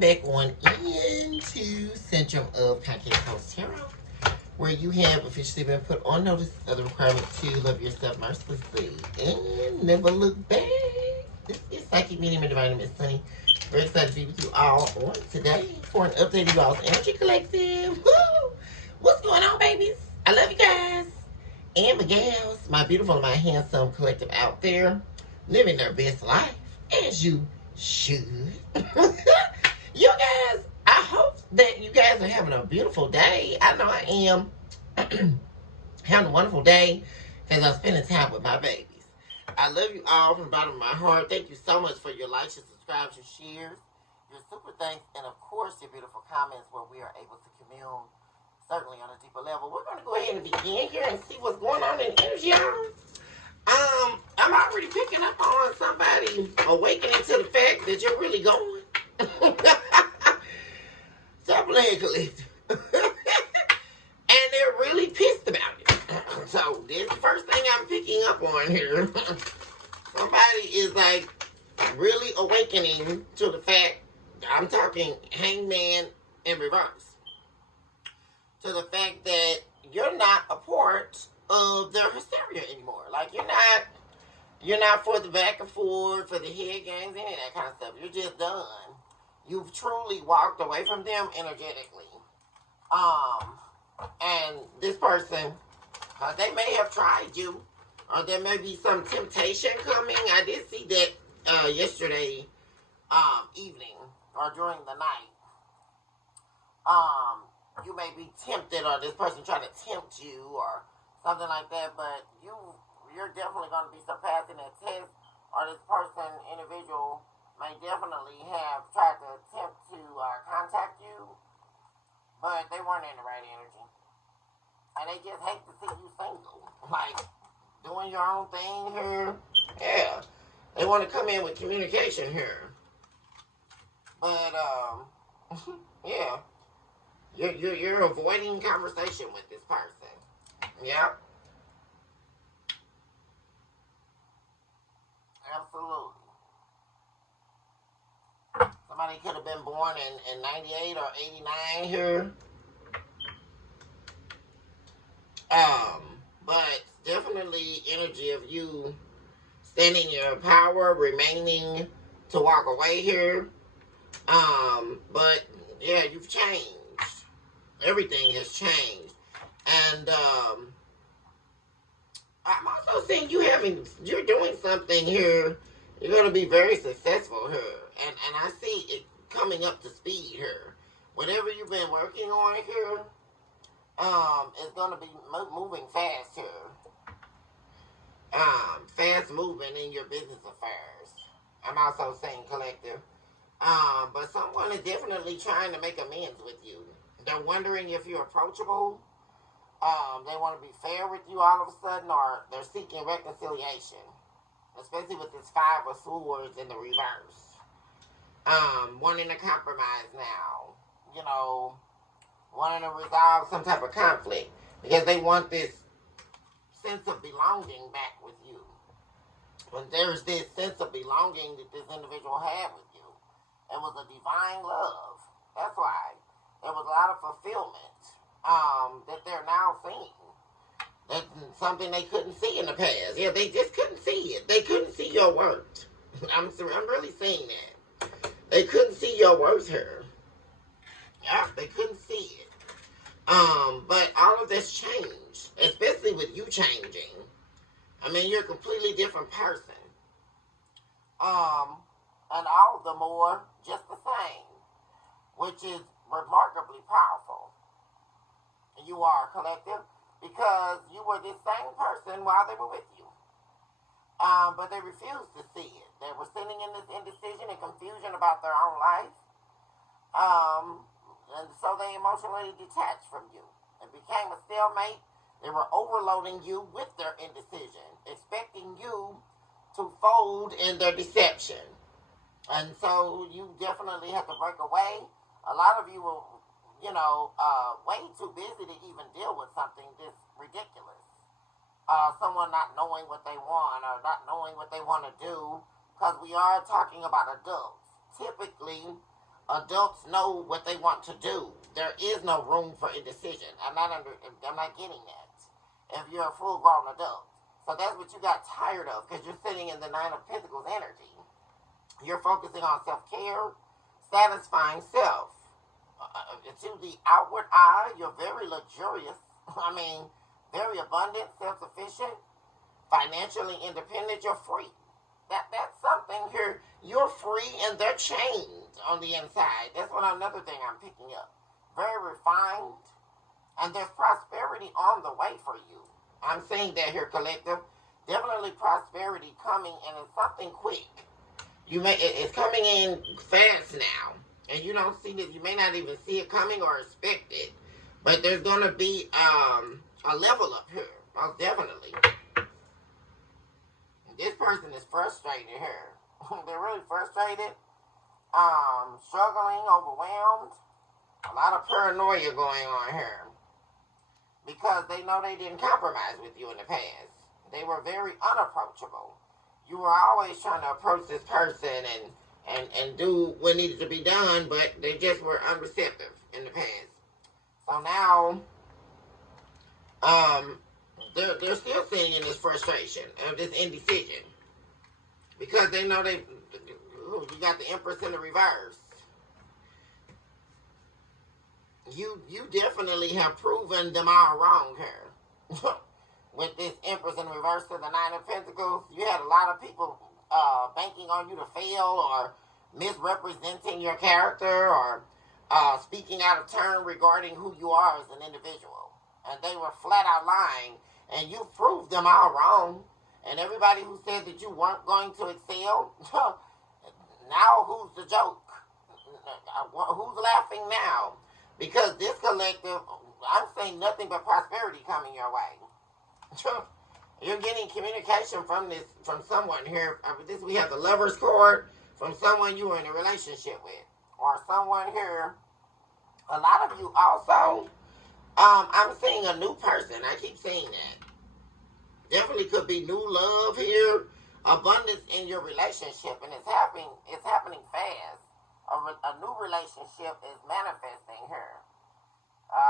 back on into Centrum of Pancake Host Tarot, where you have officially been put on notice of the requirement to love yourself mercilessly and never look back. This is Psychic Medium and Divine Miss Sunny. Very excited to be with you all on today for an update of y'all's energy collective. Woo! What's going on, babies? I love you guys and my gals, my beautiful and my handsome collective out there, living their best life as you should. You guys, I hope that you guys are having a beautiful day. I know I am. Having a wonderful day because I'm spending time with my babies. I love you all from the bottom of my heart. Thank you so much for your likes, your subscribes, your shares, your super thanks, and of course your beautiful comments where we are able to commune certainly on a deeper level. We're going to go ahead and begin here and see what's going on in energy, y'all. I'm already picking up on somebody awakening to the fact that you're really going. Stop playing, collective. And they're really pissed about it. So, this is the first thing I'm picking up on here. Somebody is like really awakening to the fact, I'm talking hangman in reverse, to the fact that you're not a part of their hysteria anymore. Like, you're not for the back and forth, for the head games, any of that kind of stuff. You're just done. You've truly walked away from them energetically. And this person, they may have tried you, or there may be some temptation coming. I did see that yesterday evening, or during the night. You may be tempted, or this person trying to tempt you, or something like that, but you're definitely going to be surpassing that test, or this person, individual, may definitely have tried to attempt to contact you, but they weren't in the right energy. And they just hate to see you single. Like, doing your own thing here. Yeah. They want to come in with communication here. But, yeah. You're avoiding conversation with this person. Yep. Absolutely. Somebody could have been born in 98 or 89 here. But definitely energy of you standing in your power, remaining to walk away here. But yeah, you've changed. Everything has changed. And I'm also seeing you're doing something here. You're going to be very successful here. And I see it coming up to speed here. Whatever you've been working on here, is going to be moving fast here. Fast moving in your business affairs. I'm also saying collective. But someone is definitely trying to make amends with you. They're wondering if you're approachable. They want to be fair with you all of a sudden, or they're seeking reconciliation. Especially with this 5 of Swords in the reverse. Wanting to compromise now. You know, wanting to resolve some type of conflict. Because they want this sense of belonging back with you. When there's this sense of belonging that this individual had with you. It was a divine love. That's why. There was a lot of fulfillment that they're now seeing. That's something they couldn't see in the past. Yeah, they just couldn't see it. They couldn't see your worth. I'm really seeing that. They couldn't see your worth here. Yeah, they couldn't see it. But all of this changed, especially with you changing. I mean, you're a completely different person. And all the more just the same, which is remarkably powerful. You are collective because you were this same person while they were with you. But they refused to see it. They were sitting in this indecision and confusion about their own life. And so they emotionally detached from you. It became a stalemate. They were overloading you with their indecision, expecting you to fold in their deception. And so you definitely have to break away. A lot of you were, way too busy to even deal with something this ridiculous. Someone not knowing what they want or not knowing what they want to do, because we are talking about adults. Typically, Adults know what they want to do. There is no room for indecision. I'm not getting that. If you're a full-grown adult. So that's what you got tired of because you're sitting in the Nine of Pentacles energy. You're focusing on self-care, satisfying self. To the outward eye, you're very luxurious. I mean, very abundant, self-sufficient, financially independent. You're free. That's something here. You're free and they're chained on the inside. That's another thing I'm picking up. Very refined, and there's prosperity on the way for you. I'm saying that here, collective. Definitely prosperity coming, and it's something quick. It's coming in fast now, and you don't see it. You may not even see it coming or expect it, but there's gonna be a level up here, most definitely. This person is frustrated here. They're really frustrated, struggling, overwhelmed. A lot of paranoia going on here because they know they didn't compromise with you in the past. They were very unapproachable. You were always trying to approach this person and do what needed to be done, but they just were unreceptive in the past. So now, they're still sitting in this frustration of this indecision because they know you got the Empress in the reverse. You definitely have proven them all wrong here. With this Empress in reverse to the Nine of Pentacles, you had a lot of people banking on you to fail or misrepresenting your character or speaking out of turn regarding who you are as an individual. And they were flat out lying, and you proved them all wrong. And everybody who said that you weren't going to excel, now who's the joke? Who's laughing now? Because this collective, I'm saying nothing but prosperity coming your way. You're getting communication from someone here. We have the Lover's card from someone you were in a relationship with, or someone here. A lot of you also. I'm seeing a new person. I keep saying that. Definitely could be new love here, abundance in your relationship, and it's happening fast. A new relationship is manifesting here.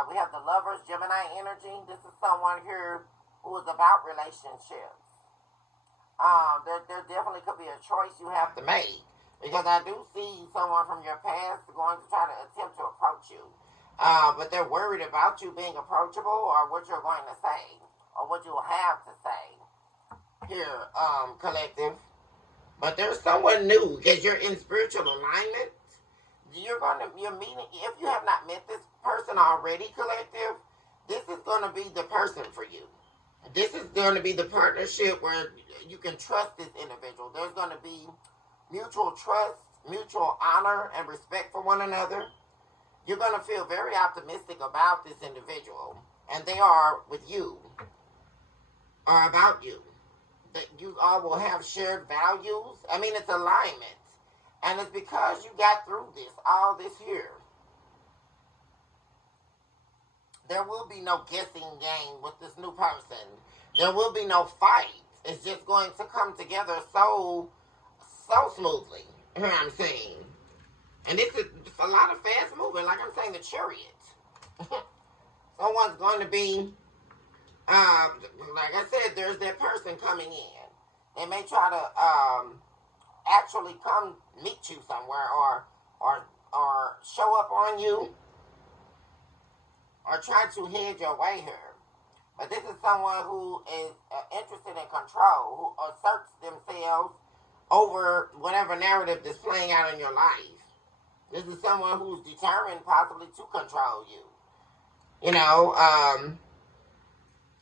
We have the Lovers, Gemini energy. This is someone here who is about relationships. There definitely could be a choice you have to make, because I do see someone from your past going to try to attempt to approach you. But they're worried about you being approachable or what you're going to say or what you'll have to say here, collective. But there's someone new because you're in spiritual alignment. You're meeting, if you have not met this person already, collective, this is going to be the person for you. This is going to be the partnership where you can trust this individual. There's going to be mutual trust, mutual honor, and respect for one another. You're going to feel very optimistic about this individual, and they are with you, or about you. That you all will have shared values. I mean, it's alignment. And it's because you got through all this year. There will be no guessing game with this new person. There will be no fight. It's just going to come together so smoothly. You know what I'm saying? And it's a lot of fast moving. Like I'm saying, the Chariot. Someone's going to be, like I said, there's that person coming in. They may try to actually come meet you somewhere or show up on you or try to head your way here. But this is someone who is interested in control, who asserts themselves over whatever narrative that's playing out in your life. This is someone who's determined possibly to control you. You know,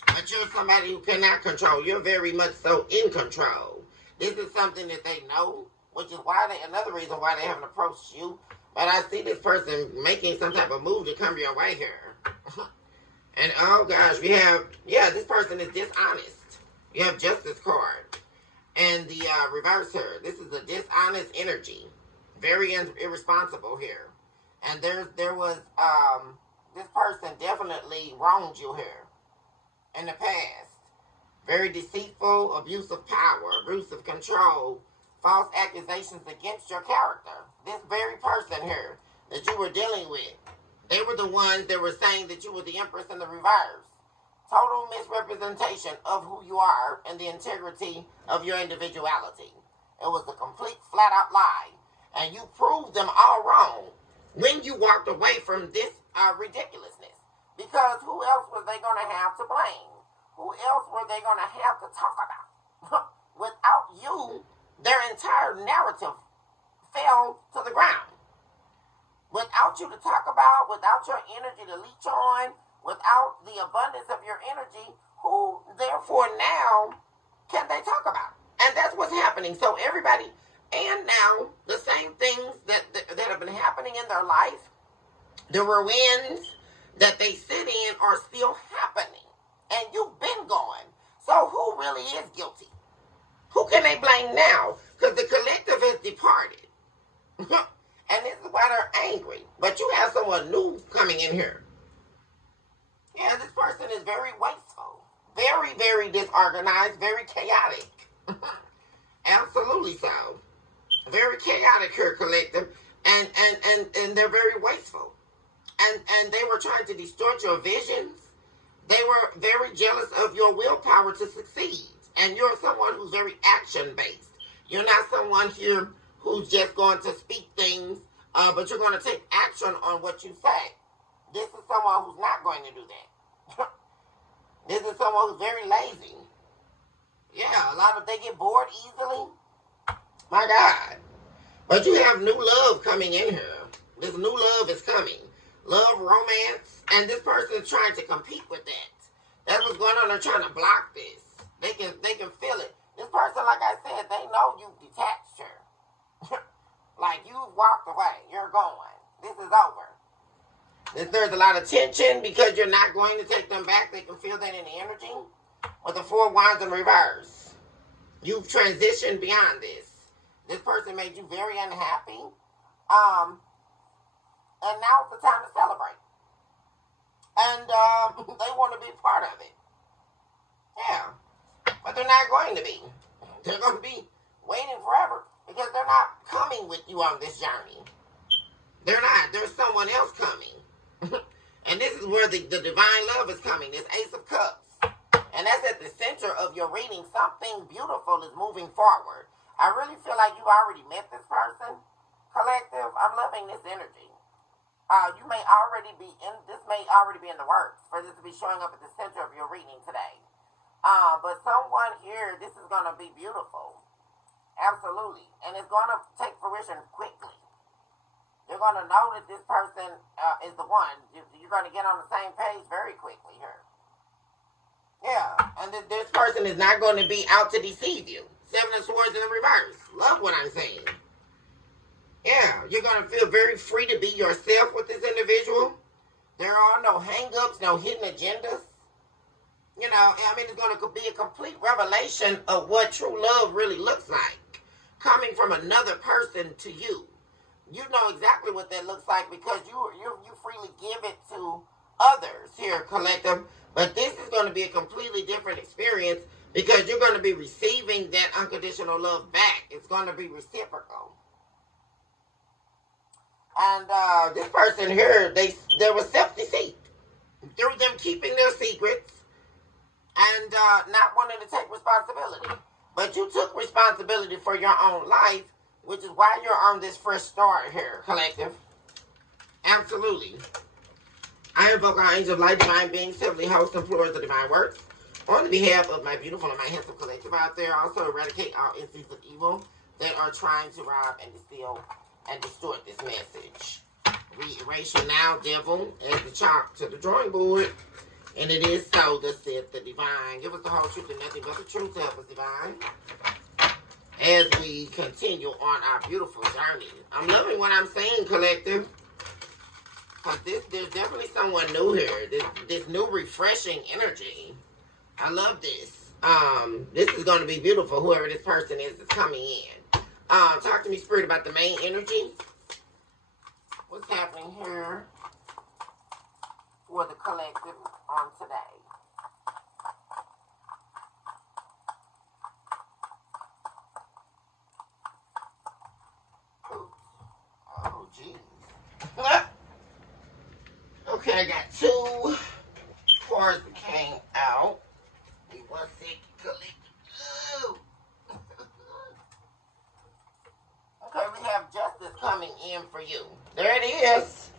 but you're somebody who cannot control. You're very much so in control. This is something that they know, which is another reason why they haven't approached you. But I see this person making some type of move to come your way here. And oh gosh, this person is dishonest. You have Justice card. And the reverse here. This is a dishonest energy. Very irresponsible here. And there was, this person definitely wronged you here in the past. Very deceitful, abuse of power, abuse of control, false accusations against your character. This very person here that you were dealing with. They were the ones that were saying that you were the Empress in the reverse. Total misrepresentation of who you are and the integrity of your individuality. It was a complete flat out lie. And you proved them all wrong when you walked away from this ridiculousness. Because who else was they going to have to blame? Who else were they going to have to talk about? Without you, their entire narrative fell to the ground. Without you to talk about, without your energy to leech on, without the abundance of your energy, who therefore now can they talk about? And that's what's happening. So everybody, and now the same things that have been happening in their life, the ruins that they sit in are still happening. And you've been gone. So who really is guilty? Who can they blame now? Because the collective has departed. And this is why they're angry. But you have someone new coming in here. Yeah, this person is very wasteful. Very, very disorganized. Very chaotic. Absolutely so. Very chaotic here, collective. And they're very wasteful. And they were trying to distort your visions. They were very jealous of your willpower to succeed. And you're someone who's very action-based. You're not someone here who's just going to speak things, but you're going to take action on what you say. This is someone who's not going to do that. This is someone who's very lazy. Yeah, a lot of they get bored easily. My God. But you have new love coming in here. This new love is coming. Love, romance, and this person is trying to compete with that. That's what's going on. They're trying to block this. They can feel it. This person, like I said, they know you detached her. Like you walked away. You're going. This is over. There's a lot of tension because you're not going to take them back. They can feel that in the energy. With the 4 wands in reverse. You've transitioned beyond this. This person made you very unhappy. And now it's the time to celebrate. And they want to be part of it. Yeah. But they're not going to be. They're going to be waiting forever because they're not coming with you on this journey. They're not. There's someone else coming. And this is where the divine love is coming. This Ace of Cups. And that's at the center of your reading. Something beautiful is moving forward. I really feel like you already met this person. Collective, I'm loving this energy. You may already be in, this may already be in the works for this to be showing up at the center of your reading today. But someone here, this is going to be beautiful. Absolutely. And it's going to take fruition quickly. You're going to know that this person is the one. You're going to get on the same page very quickly here. Yeah. And this person is not going to be out to deceive you. 7 of Swords in the reverse. Love what I'm saying. Yeah. You're going to feel very free to be yourself with this individual. There are no hang-ups, no hidden agendas. You know, I mean, it's going to be a complete revelation of what true love really looks like. Coming from another person to you. You know exactly what that looks like because you freely give it to others here, collective. But this is going to be a completely different experience because you're going to be receiving that unconditional love back. It's going to be reciprocal. And this person here, there was self-deceit. Through them keeping their secrets and not wanting to take responsibility. But you took responsibility for your own life, which is why you're on this fresh start here, collective. Absolutely. I invoke our angel of light, divine beings, heavenly hosts, and floors of divine works. On the behalf of my beautiful and my handsome collective out there, also eradicate all instincts of evil that are trying to rob and steal and distort this message. We erase you now, devil, as the chalk to the drawing board. And it is so, thus saith the divine. Give us the whole truth and nothing but the truth to help us, divine. As we continue on our beautiful journey. I'm loving what I'm saying, collective. Because there's definitely someone new here. This new refreshing energy. I love this. This is going to be beautiful, whoever this person is that's coming in. Talk to me, Spirit, about the main energy. What's happening here for the collective on today? Oh, geez. Okay, I got two cards that came out. Give me 1 second, collect. Oh. Okay, we have justice coming in for you. There it is.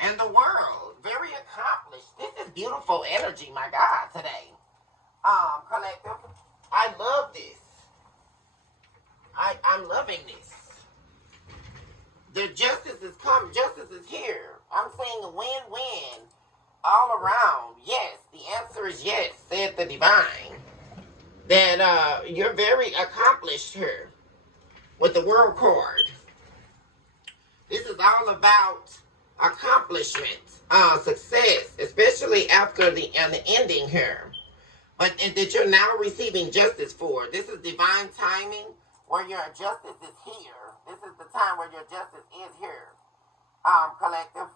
And the world, very accomplished. This is beautiful energy, my God, today. Collective, I love this. I'm loving this. The justice is coming. Justice is here. I'm saying a win-win all around. Yes, the answer is yes, said the divine. That you're very accomplished here with the world card. This is all about accomplishment, success, especially after the ending here. But that you're now receiving justice for. This is divine timing where your justice is here. This is the time where your justice is here. Collective.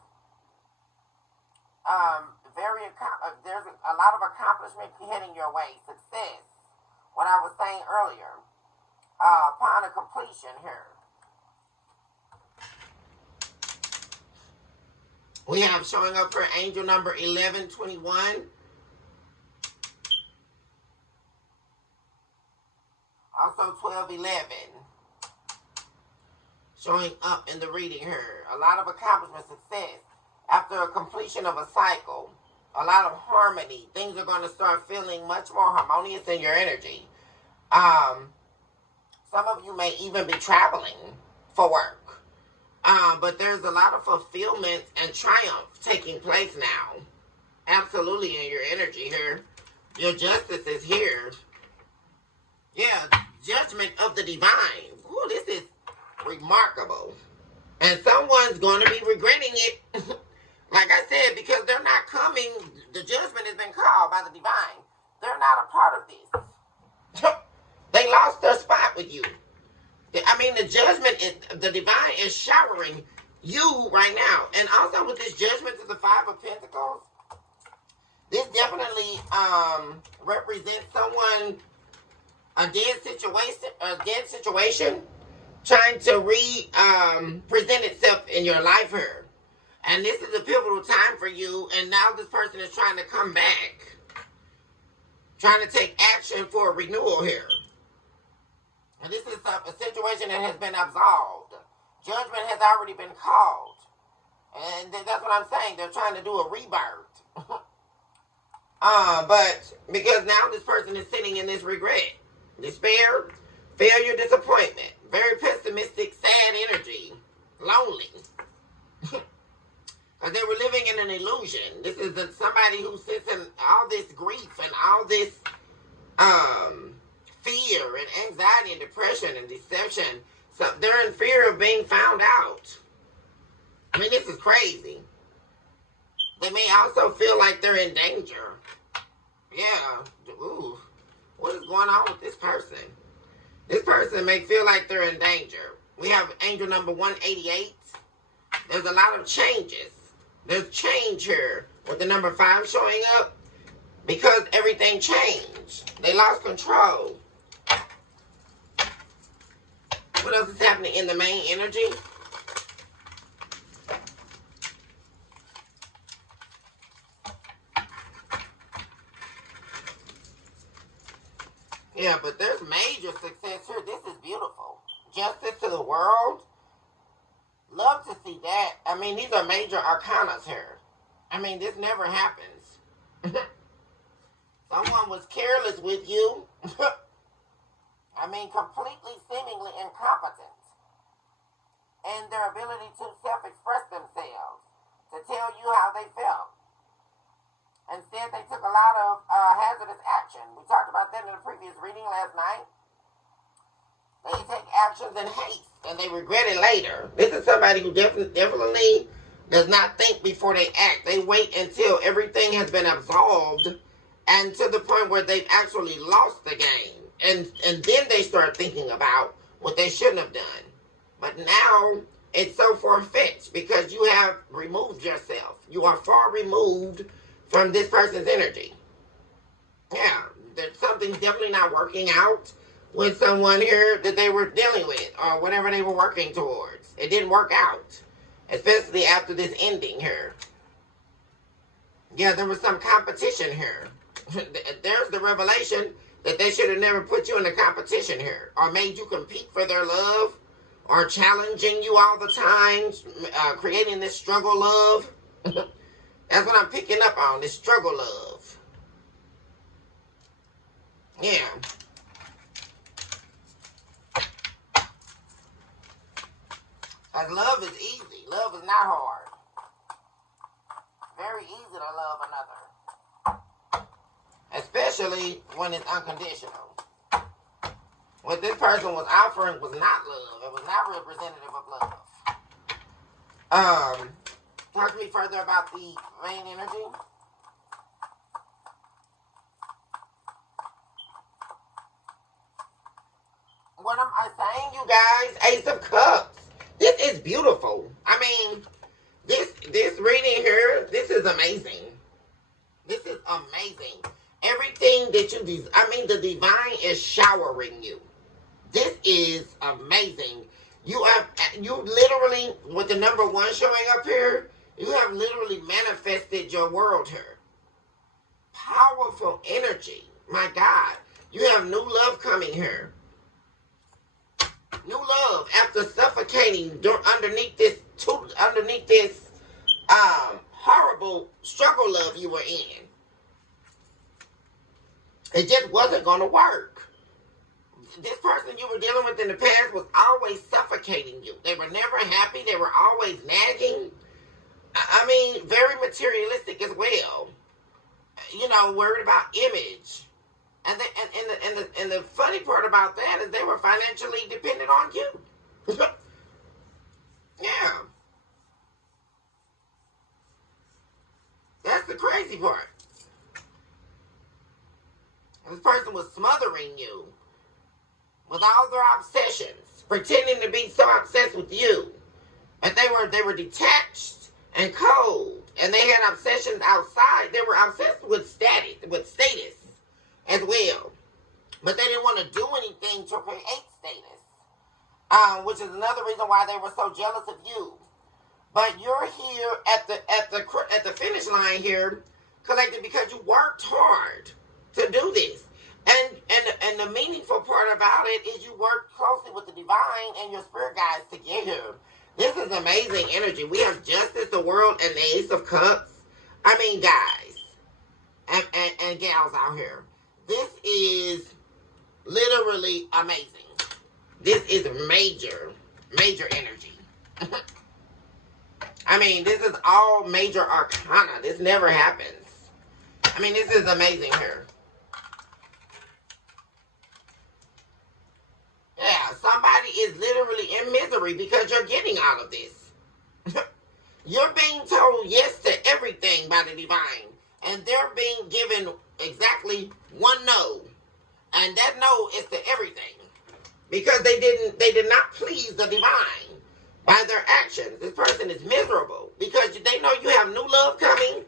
There's a lot of accomplishment heading your way. Success. What I was saying earlier. Upon a completion here. We have showing up for angel number 1121. Also 1211. Showing up in the reading here. A lot of accomplishment, success. After a completion of a cycle. A lot of harmony. Things are going to start feeling much more harmonious in your energy. Some of you may even be traveling for work. But there's a lot of fulfillment and triumph taking place now. Absolutely in your energy here. Your justice is here. Yeah, judgment of the divine. Ooh, this is remarkable. And someone's going to be regretting it. Like I said, because they're not coming. The judgment has been called by the divine. They're not a part of this. They lost their spot with you. I mean, the judgment, the divine is showering you right now. And also with this judgment to the Five of Pentacles, this definitely represents someone, a dead situation trying to present itself in your life here. And this is a pivotal time for you. And now this person is trying to come back, trying to take action for a renewal here. And this is a situation that has been absolved. Judgment has already been called. And that's what I'm saying. They're trying to do a rebirth. But because now this person is sitting in this regret, despair, failure, disappointment, very pessimistic, sad energy, lonely. Because they were living in an illusion. This is somebody who sits in all this grief and all this fear and anxiety and depression and deception. So they're in fear of being found out. I mean, this is crazy. They may also feel like they're in danger. Yeah. Ooh. What is going on with this person? This person may feel like they're in danger. We have angel number 188. There's a lot of changes. There's change here with the number 5 showing up because everything changed. They lost control. What else is happening in the main energy? Yeah, but there's major success here. This is beautiful. Justice to the world. Love to see that. I mean, these are major arcanas here. I mean, this never happens. Someone was careless with you. I mean, completely, seemingly incompetent in their ability to self-express themselves, to tell you how they felt. Instead, they took a lot of hazardous action. We talked about that in the previous reading last night. They take actions in haste, and they regret it later. This is somebody who definitely does not think before they act. They wait until everything has been absolved, and to the point where they've actually lost the game. And then they start thinking about what they shouldn't have done. But now it's so far-fetched because you have removed yourself. You are far removed from this person's energy. Yeah, there's something definitely not working out with someone here that they were dealing with or whatever they were working towards. It didn't work out, especially after this ending here. Yeah, there was some competition here. There's the revelation that they should have never put you in a competition here, or made you compete for their love, or challenging you all the time, creating this struggle love. That's what I'm picking up on, this struggle love. Yeah. Because love is easy. Love is not hard. Very easy to love another. Especially when it's unconditional. What this person was offering was not love. It was not representative of love. Talk to me further about the main energy. What am I saying, you guys? Ace of Cups. This is beautiful. I mean, this reading here, this is amazing. This is amazing. Everything that the divine is showering you. This is amazing. You literally, with the number one showing up here, you have literally manifested your world here. Powerful energy. My God. You have new love coming here. New love after suffocating underneath this horrible struggle love you were in. It just wasn't going to work. This person you were dealing with in the past was always suffocating you. They were never happy. They were always nagging. I mean, very materialistic as well. Worried about image. And the funny part about that is they were financially dependent on you. Yeah. That's the crazy part. This person was smothering you with all their obsessions, pretending to be so obsessed with you. But they were detached and cold, and they had obsessions outside. They were obsessed with status as well. But they didn't want to do anything to create status, which is another reason why they were so jealous of you. But you're here at the finish line here, collected, because you worked hard to do this. And the meaningful part about it is you work closely with the divine and your spirit guides to get here. This is amazing energy. We have Justice, the World, and the Ace of Cups. I mean, guys and gals out here, this is literally amazing. This is major energy. I mean, this is all major arcana. This never happens. I mean, this is amazing here. Yeah, somebody is literally in misery because you're getting all of this. You're being told yes to everything by the divine, and they're being given exactly one no, and that no is to everything, because they did not please the divine by their actions. This person is miserable because they know you have new love coming,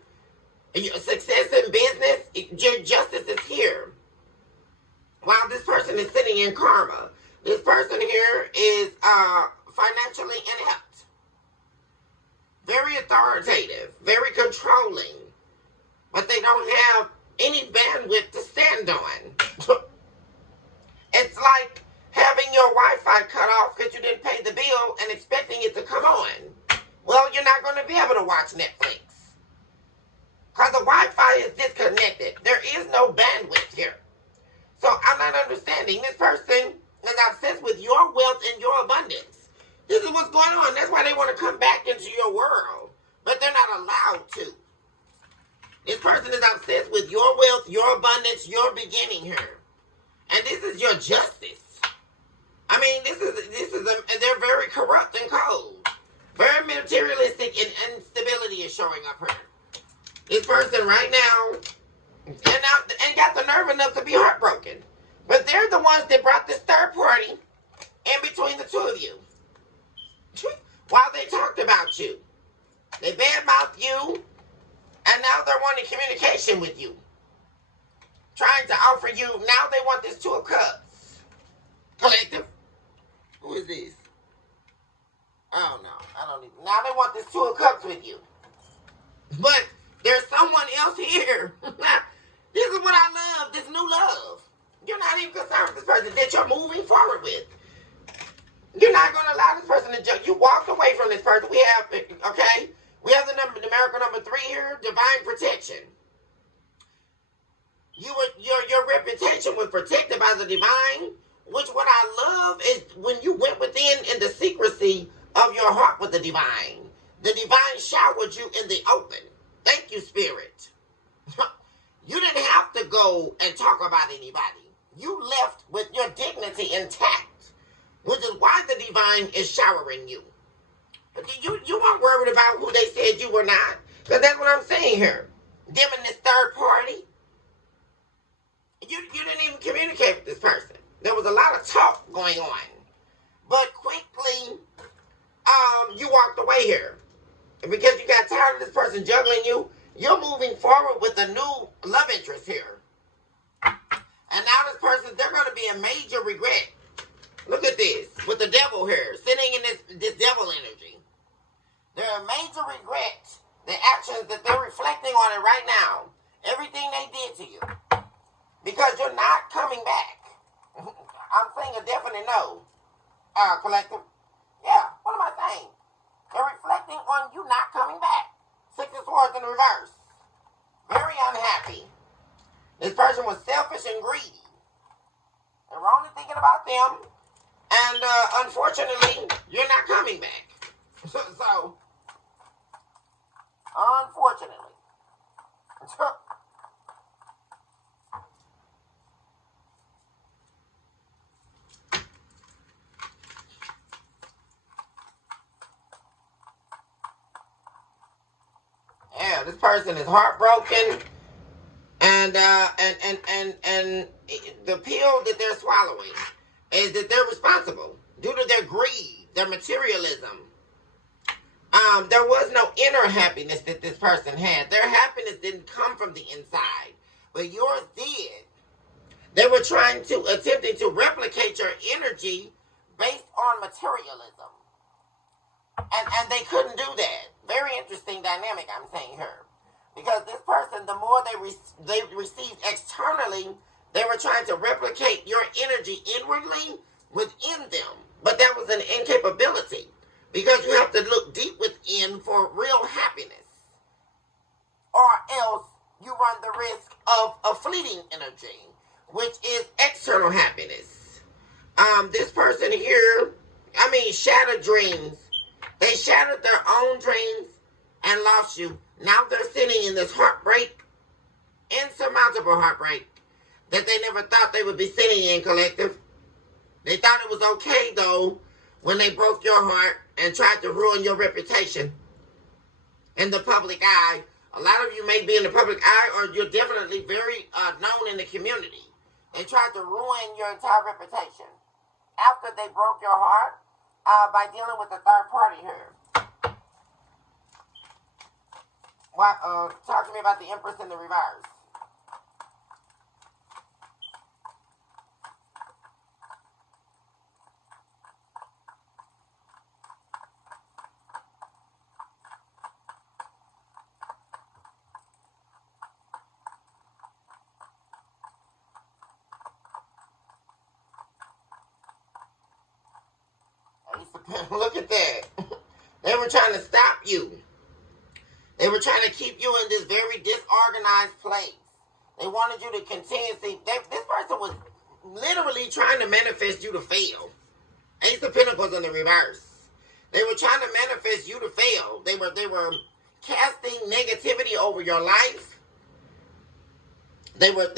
success in business. Your justice is here, while this person is sitting in karma. This person here is financially inept, very authoritative, very controlling, but they don't have any bandwidth to stand on. It's like having your Wi-Fi cut off because you didn't pay the bill and expecting it to come on. Well, you're not going to be able to watch Netflix because the Wi-Fi is disconnected. There is no bandwidth here. So I'm not understanding. This person is obsessed with your wealth and your abundance. This is what's going on. That's why they want to come back into your world, but they're not allowed to. This person is obsessed with your wealth, your abundance, your beginning here. And this is your justice. I mean, they're very corrupt and cold. Very materialistic, and instability is showing up here. This person right now, and got the nerve enough to be heartbroken. But they're the ones that brought this third party in between the two of you. While they talked about you. They badmouthed you, and now they're wanting communication with you. Trying to offer you, now they want this Two of Cups. Collective. Who is this? Oh no, I don't even. Now they want this Two of Cups with you. But there's someone else here. This is what I love, this new love. You're not even concerned with this person that you're moving forward with. You're not going to allow this person to judge. You walked away from this person. We have, okay? We have the numerical number 3 here, divine protection. Your reputation was protected by the divine, which what I love is when you went within in the secrecy of your heart with the divine showered you in the open. Thank you, Spirit. You didn't have to go and talk about anybody. You left with your dignity intact, which is why the divine is showering you. You weren't worried about who they said you were not, because that's what I'm saying here. Them and this third party, you didn't even communicate with this person. There was a lot of talk going on, but quickly, you walked away here. And because you got tired of this person juggling you, you're moving forward with a new love interest here. And now this person, they're going to be a major regret. Look at this, with the devil here, sitting in this devil energy. They're a major regret, the actions that they're reflecting on it right now. Everything they did to you. Because you're not coming back. I'm saying a definite no, collective. Yeah, what am I saying? They're reflecting on you not coming back. 6 of Swords in the reverse. Very unhappy. This person was selfish and greedy. They were only thinking about them. And unfortunately, you're not coming back. So unfortunately. Yeah, this person is heartbroken, and the pill that they're swallowing is that they're responsible due to their greed, their materialism. There was no inner happiness that this person had. Their happiness didn't come from the inside, but yours did. They were attempting to replicate your energy based on materialism. And they couldn't do that. Very interesting dynamic I'm saying here. Because this person, the more they received externally, they were trying to replicate your energy inwardly within them. But that was an incapability. Because you have to look deep within for real happiness. Or else you run the risk of a fleeting energy, which is external happiness. This person here, shattered dreams. They shattered their own dreams and lost you. Now they're sitting in this heartbreak, insurmountable heartbreak, that they never thought they would be sitting in, collective. They thought it was okay, though, when they broke your heart and tried to ruin your reputation in the public eye. A lot of you may be in the public eye, or you're definitely very known in the community. They tried to ruin your entire reputation after they broke your heart by dealing with the third party here. Talk to me about the Empress in the reverse. Look at that. They were trying to stop you. They were trying to keep you in this very disorganized place. They wanted you to continuously... This person was literally trying to manifest you to fail. Ace of Pentacles in the reverse. They were trying to manifest you to fail. They were casting negativity over your life. They were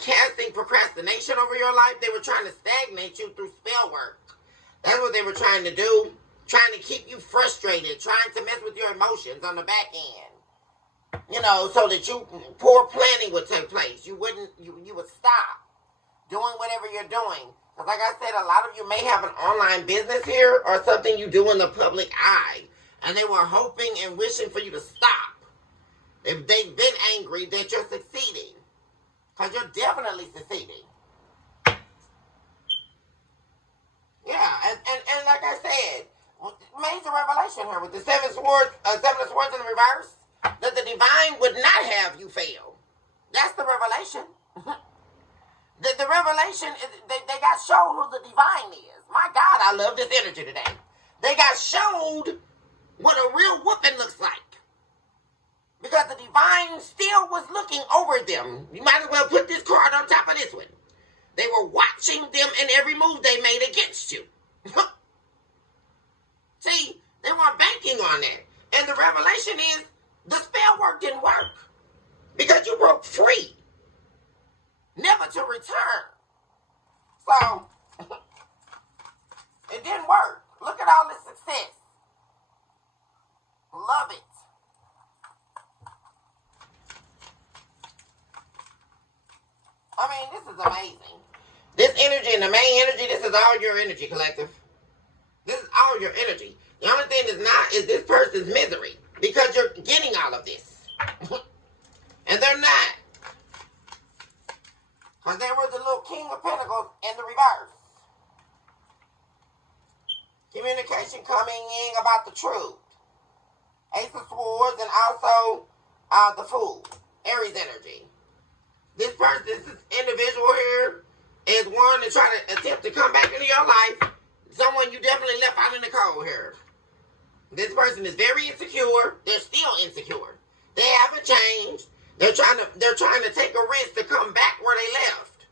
casting procrastination over your life. They were trying to stagnate you through spell work. That's what they were trying to do. Trying to keep you frustrated. Trying to mess with your emotions on the back end. So that poor planning would take place. You would stop doing whatever you're doing. Because like I said, a lot of you may have an online business here or something you do in the public eye. And they were hoping and wishing for you to stop. They've been angry that you're succeeding. Because you're definitely succeeding. Yeah, and like I said, major revelation here with the Seven of Swords in the reverse. that the divine would not have you fail. That's the revelation. The revelation, they got showed who the divine is. My God, I love this energy today. They got showed what a real whooping looks like. Because the divine still was looking over them. You might as well put this card on top of this one. They were watching them in every move they made against you. See, they weren't banking on that. And the revelation is the spell work didn't work. Because you broke free. Never to return. So, it didn't work. Look at all this success. Love it. I mean, this is amazing. This energy and the main energy, this is all your energy, collective. This is all your energy. The only thing that's not is this person's misery. Because you're getting all of this. And they're not. Because there was the little King of Pentacles in the reverse. Communication coming in about the truth. Ace of Swords and also the Fool. Aries energy. This person, this individual here, is one to try to attempt to come back into your life. Someone you definitely left out in the cold here. This person is very insecure. They're still insecure. They haven't changed. They're trying to take a risk to come back where they left.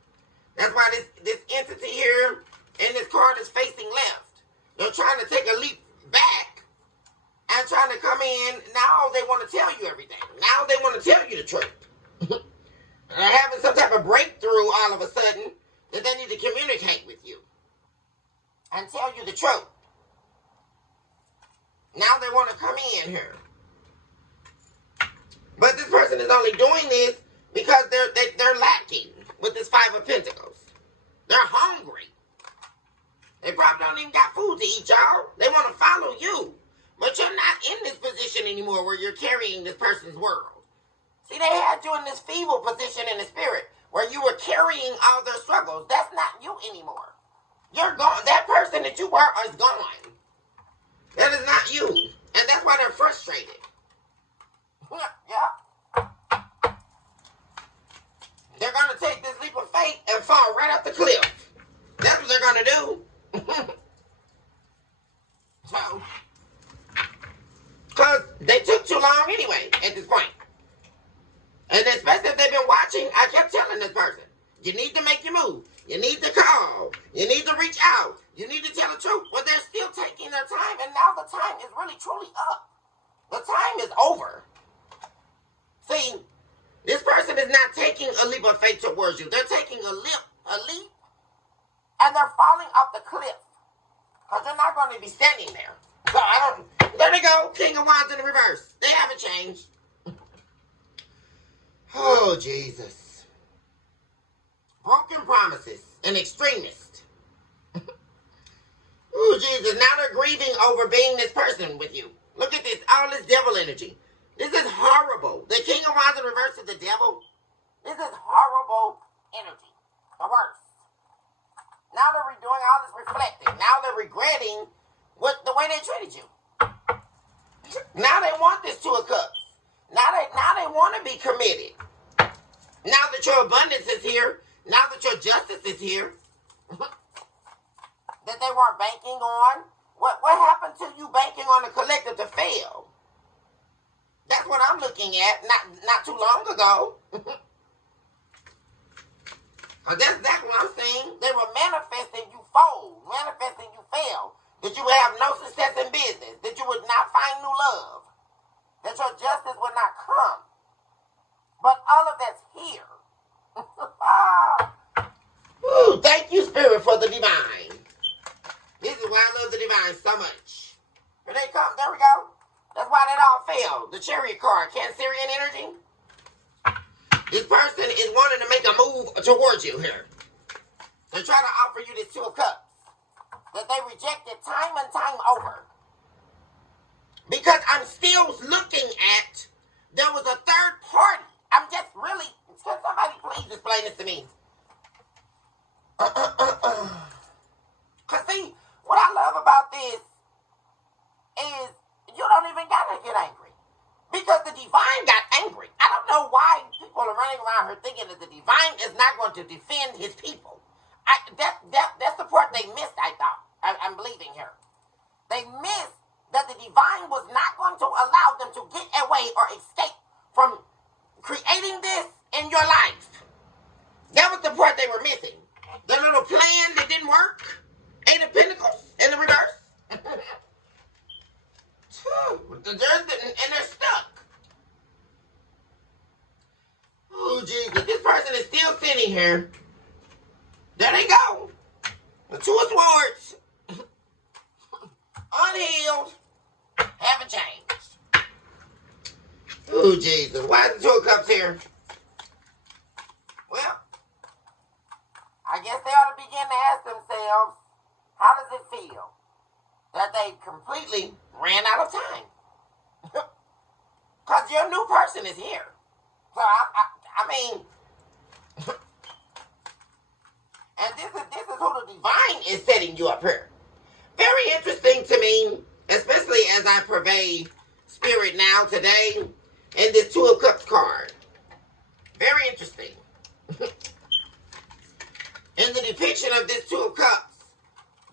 That's why this entity here in this card is facing left. They're trying to take a leap back and trying to come in. Now they want to tell you everything. Now they want to tell you the truth. They're having some type of breakthrough all of a sudden that they need to communicate with you and tell you the truth. Now they want to come in here. But this person is only doing this because they're lacking with this Five of Pentacles. They're hungry. They probably don't even got food to eat, y'all. They want to follow you. But you're not in this position anymore where you're carrying this person's world. See, they had you in this feeble position in the spirit where you were carrying all their struggles. That's not you anymore. You're gone. That person that you were is gone. That is not you. And that's why they're frustrated. Yeah. They're going to take this leap of faith and fall right off the cliff. That's what they're going to do. So, because they took too long anyway at this point. And especially if they've been watching, I kept telling this person, you need to make your move. You need to call. You need to reach out. You need to tell the truth. But they're still taking their time, and now the time is really truly up. The time is over. See, this person is not taking a leap of faith towards you. They're taking a leap, and they're falling off the cliff. Because they're not going to be standing there. So there they go. King of Wands in the reverse. They haven't changed. Oh, Jesus. Broken promises. An extremist. Oh, Jesus. Now they're grieving over being this person with you. Look at this. All this devil energy. This is horrible. The King of Wands in reverse is the devil. This is horrible energy. The worst. Now they're doing all this reflecting. Now they're regretting the way they treated you. Now they want this Two of Cups. Now they want to be committed. Now that your abundance is here, now that your justice is here, that they weren't banking on. What happened to you banking on the collective to fail? That's what I'm looking at. Not too long ago. That's exactly what I'm saying. They were manifesting you fold, manifesting you fail, that you would have no success in business, that you would not find new love, that your justice would not come. But all of that's here. Ooh, thank you, Spirit, for the divine. This is why I love the divine so much. Here they come. There we go. That's why that all failed. The Chariot card, Cancerian energy. This person is wanting to make a move towards you here. They're trying to offer you this Two of Cups that they rejected time and time over. Because I'm still looking at, there was a third party. I'm just really, can somebody please explain this to me? Because see, what I love about this is you don't even got to get angry. Because But the divine got angry. I don't know why people are running around here thinking that the divine is not going to defend his people. That's the part they missed, I thought. I'm believing here. They missed that the divine was not going to allow them to get away or escape from creating this in your life. That was the part they were missing. Their little plan that didn't work. Eight of Pentacles in the reverse. And they're stuck. Oh, Jesus. This person is still sitting here. There they go. The Two of Swords. Unhealed. Haven't changed. Oh, Jesus. Why is the Two of Cups here? Well, I guess they ought to begin to ask themselves, how does it feel that they completely ran out of time? Because your new person is here. So, I mean, and this is who the divine is setting you up here. Very interesting to me, especially as I purvey spirit now today in this Two of Cups card. Very interesting. In the depiction of this Two of Cups,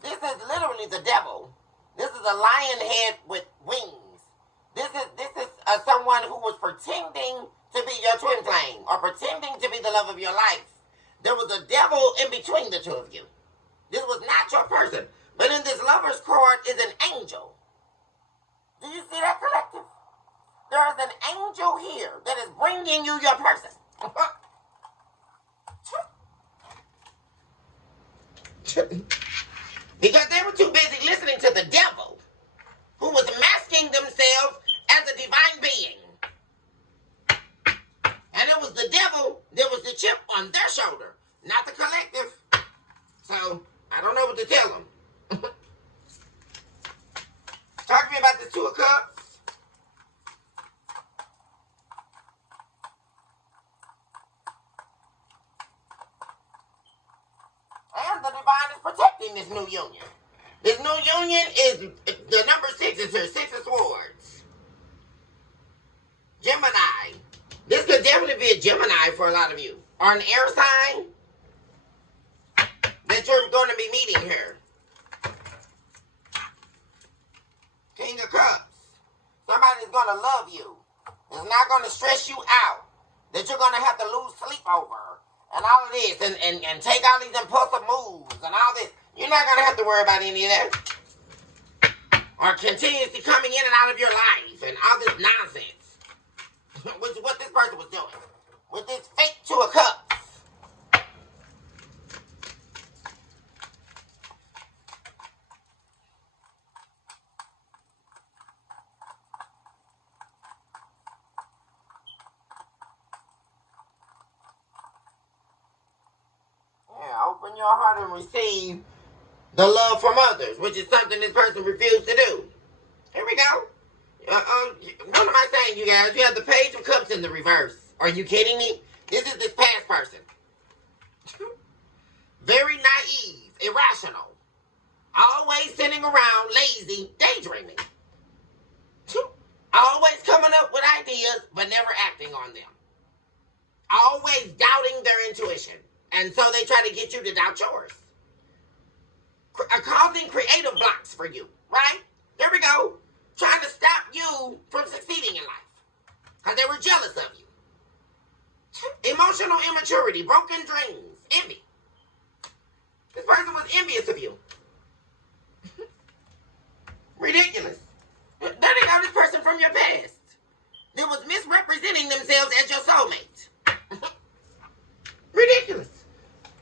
this is literally the devil. This is a lion head with wings. This is someone who was pretending to be your twin flame or pretending to be the love of your life. There was a devil in between the two of you. This was not your person. But in this lover's card is an angel. Do you see that, collective? There is an angel here that is bringing you your person. Because they were too busy listening to the devil, who was masking themselves as a divine being. And it was the devil that was the chip on their shoulder, not the collective. So, I don't know what to tell them. Talk to me about this Two of Cups. And the divine is protecting this new union. This new union is, the number 6 is here, 6 of Swords. Gemini. This could definitely be a Gemini for a lot of you. Or an air sign that you're going to be meeting here. King of Cups. Somebody's going to love you. It's not going to stress you out. That you're going to have to lose sleep over. And all of this. And take all these impulsive moves. And all this. You're not going to have to worry about any of that. Or continuously coming in and out of your life. And all this nonsense. Which is what this person was doing. With this fake Two of Cups. Open your heart and receive the love from others, which is something this person refused to do. Here we go. What am I saying, you guys? You have the Page of Cups in the reverse. Are you kidding me? This is this past person. Very naive, irrational. Always sitting around, lazy, daydreaming. Always coming up with ideas, but never acting on them. Always doubting their intuition. And so they try to get you to doubt yours. Causing creative blocks for you, right? There we go. Trying to stop you from succeeding in life. Because they were jealous of you. Emotional immaturity, broken dreams, envy. This person was envious of you. Ridiculous. There they go, this person from your past. That was misrepresenting themselves as your soulmate. Ridiculous.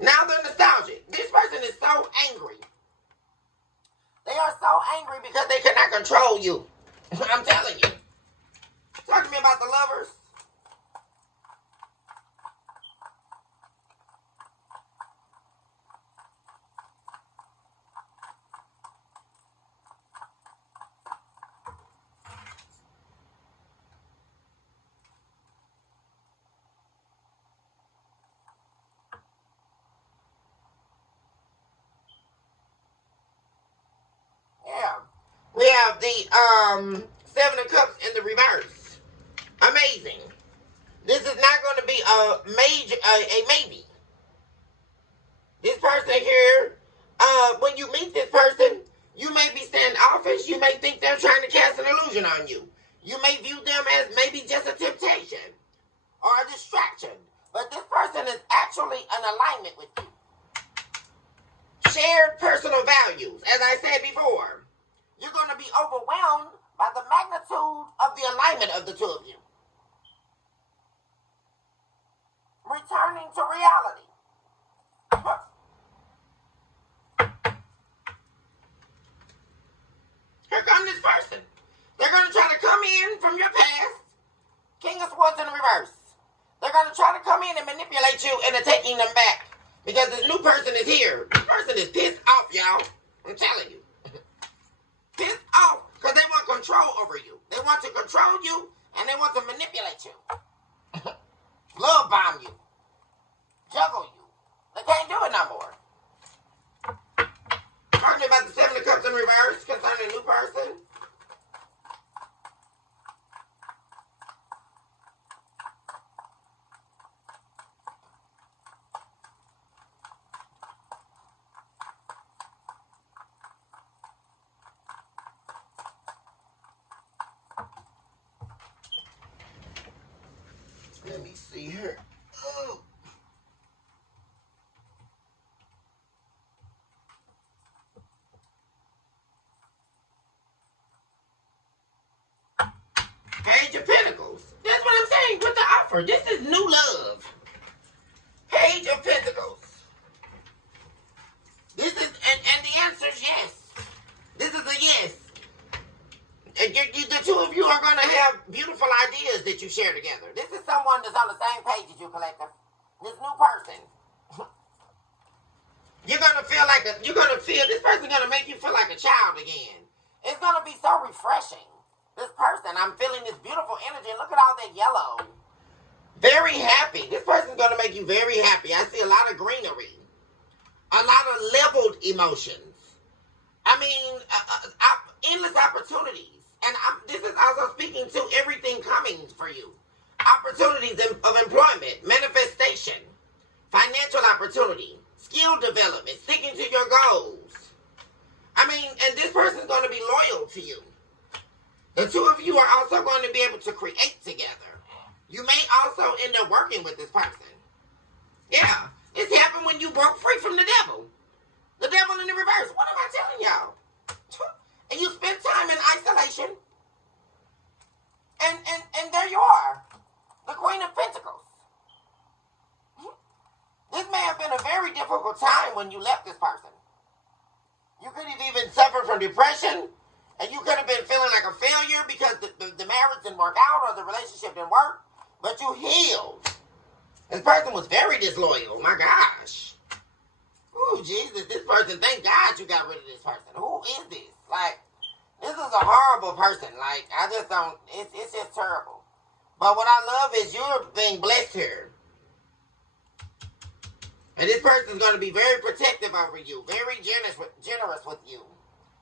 Now they're nostalgic. This person is so angry. They are so angry because they cannot control you. I'm telling you. Talk to me about the lovers. Yeah. We have the 7 of Cups in the reverse. amazing. This is not going to be a maybe. This person here, when you meet this person, you may be standoffish. You may think they're trying to cast an illusion on you. You may view them as maybe just a temptation or a distraction. But this person is actually in alignment with you. Shared personal values. As I said before, you're going to be overwhelmed by the magnitude of the alignment of the two of you. Returning to reality. Here comes this person. They're going to try to come in from your past. King of Swords in the reverse. They're going to try to come in and manipulate you into taking them back. Because this new person is here. This person is pissed off, y'all. I'm telling you. Pissed off because they want control over you. They want to control you and they want to manipulate you. Love bomb you. Juggle you. They can't do it no more. Talking about the Seven of Cups in reverse concerning a new person. Let me see here. Oh. Page of Pentacles. That's what I'm saying with the offer. This is new love. Page of Pentacles. This is, and the answer is yes. This is a yes. And the two of you are going to have beautiful ideas that you share together. This is someone that's on the same page as you, collective. This new person. You're going to feel, this person's going to make you feel like a child again. It's going to be so refreshing. This person, I'm feeling this beautiful energy. Look at all that yellow. Very happy. This person's going to make you very happy. I see a lot of greenery. A lot of leveled emotions. I mean, endless opportunities. And this is also speaking to everything coming for you. Opportunities of employment, manifestation, financial opportunity, skill development, sticking to your goals. I mean, and this person's going to be loyal to you. The two of you are also going to be able to create together. You may also end up working with this person. Yeah, this happened when you broke free from the devil. The devil in the reverse. What am I telling y'all? And you spend time in isolation. And there you are. The Queen of Pentacles. This may have been a very difficult time when you left this person. You could have even suffered from depression. And you could have been feeling like a failure because the marriage didn't work out or the relationship didn't work. But you healed. This person was very disloyal. My gosh. Ooh, Jesus. This person, thank God you got rid of this person. Who is this? Like, this is a horrible person. Like, I just don't, it's just terrible. But what I love is you're being blessed here. And this person's going to be very protective over you. Very generous with you.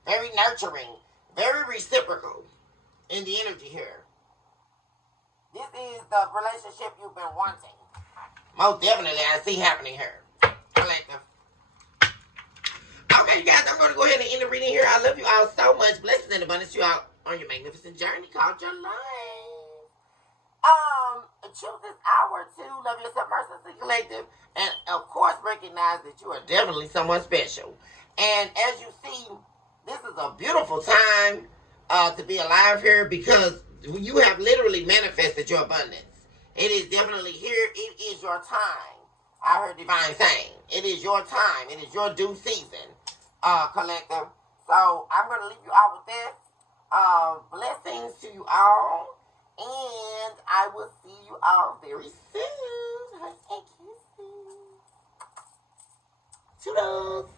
Very nurturing. Very reciprocal in the energy here. This is the relationship you've been wanting. Most definitely, I see happening here. Collective. Okay, you guys, I'm going to go ahead and end the reading here. I love you all so much. Blessings and abundance to you all on your magnificent journey called your life. Choose this hour to love yourself mercilessly, collective, and of course recognize that you are definitely someone special. And as you see, this is a beautiful time to be alive here because you have literally manifested your abundance. It is definitely here. It is your time. I heard Divine saying, it is your time. It is your due season, collective. So I'm going to leave you all with this. Blessings to you all. And I will see you all very soon. Hugs and kisses. Toodles.